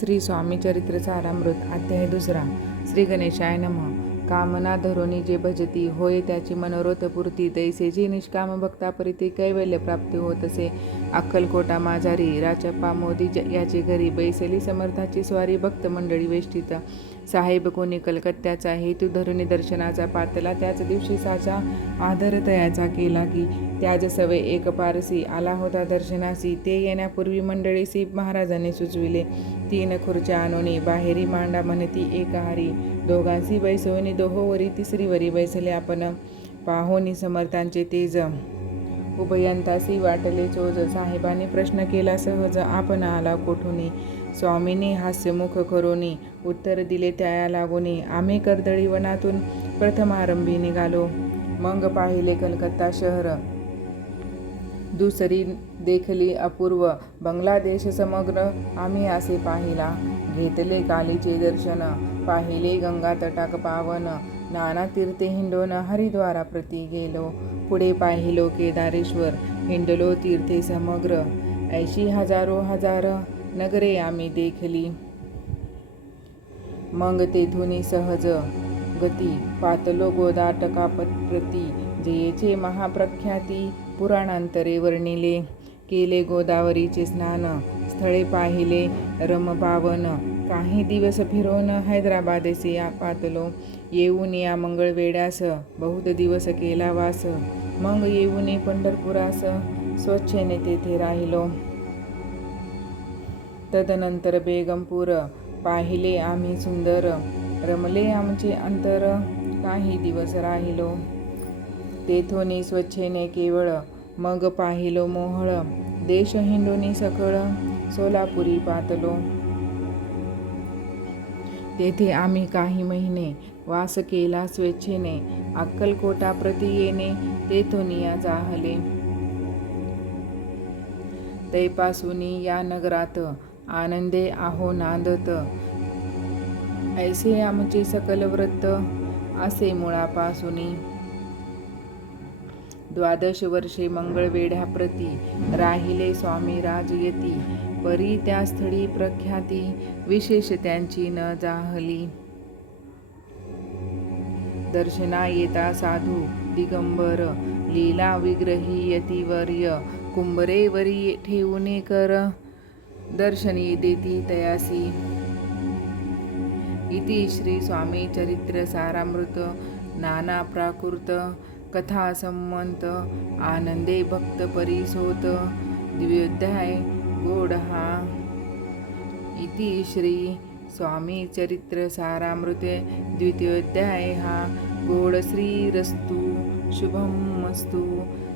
श्री स्वामी चरित्र सारामृत अध्याय दुसरा. श्री गणेशाय नम. कामना धरोनी जे भजती होय त्याची मनोरथ तैसे जी जे निष्काम भक्तापरिती कैवल्य प्राप्ती होत असे. अक्कलकोटा माझारी राचप्पा मोदी ज- याचे घरी बैसली समर्थाची स्वारी भक्त मंडळी वेष्टीत. साहेब कोणी कलकत्त्याचा हेतू धरुनी दर्शनाचा पातला त्याच दिवशी साचा आदर तयाचा केला की त्याज सवे एक पारसी आला होता दर्शनासी. ते येण्यापूर्वी मंडळीसी महाराजांनी सुचविले. तीन खुर्च्या आणोनी बाहेरी मांडा म्हणती एकहारी दोघांसी बैसवणी दोहोवरी तिसरीवरी बैसले आपण. पाहोनी समर्थांचे तेज उभयंतासी वाटले चोज साहेबांनी प्रश्न केला सहज आपण आला कोठुनी? स्वामींनी हास्यमुख करोनी उत्तर दिले त्याया लागोनी आम्ही कर्दळी वनातून प्रथमारंभी निघालो. मग पाहिले कलकत्ता शहर. दुसरी देखली अपूर्व. बांगलादेश समग्र आम्ही असे पाहिला. घेतले कालीचे दर्शन पाहिले गंगा तटाक पावन. नाना तीर्थे हिंडोन हरिद्वारा प्रती गेलो. पुढे पाहिलो केदारेश्वर हिंडलो तीर्थे समग्र. ऐशी हजारो हजार नगरे आम्ही देखली. मग तेथून सहज गती पातलो गोदाटकापत प्रती. जयेचे महाप्रख्याती पुराणांतरे वर्णिले केले गोदावरीचे स्नान स्थळे पाहिले रमपावन काही दिवस फिरवून हैदराबादेसी या पातलो येऊन या मंगळवेड्यास बहुत दिवस केला वास मग येऊन पंढरपुरास स्वच्छेने तेथे राहिलो. तदनंतर बेगमपूर पाहिले आम्ही सुंदर रमले आमचे अंतर काही दिवस राहिलो. तेथोनी स्वच्छेने केवळ मग पाहिलो मोहळ. देश हिंडोनी सकळ सोलापुरी पातलो. तेथे आम्ही काही महिने वास केला स्वेच्छेने. अक्कलकोटा प्रति येणे तेथोनिया जाहले. तैपासुनी या नगरात आनंदे आहो नांदत. ऐसे आमचे सकल व्रत असे मुळापासुनी द्वादश वर्षे मंगळवेढ्याप्रती राहिले स्वामी राजयती. परी त्या स्थळी प्रख्याती विशेष त्यांची न जाहली. दर्शना येता साधू दिगंबर लीला विग्रही यतिवर्य कुंभरेवरी ठेवणे कर दर्शनी देती तयासी. इति श्री स्वामी चरित्र सारामृत नाना प्राकृत कथा संमंत आनंदे भक्त परिसोत द्व्योध्याय गोड हा इति श्री स्वामी चरित्र सारामृते द्वितीयोध्याय हा गोड श्रीरस्तु। शुभम मस्तु।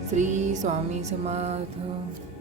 श्री स्वामी समर्थ।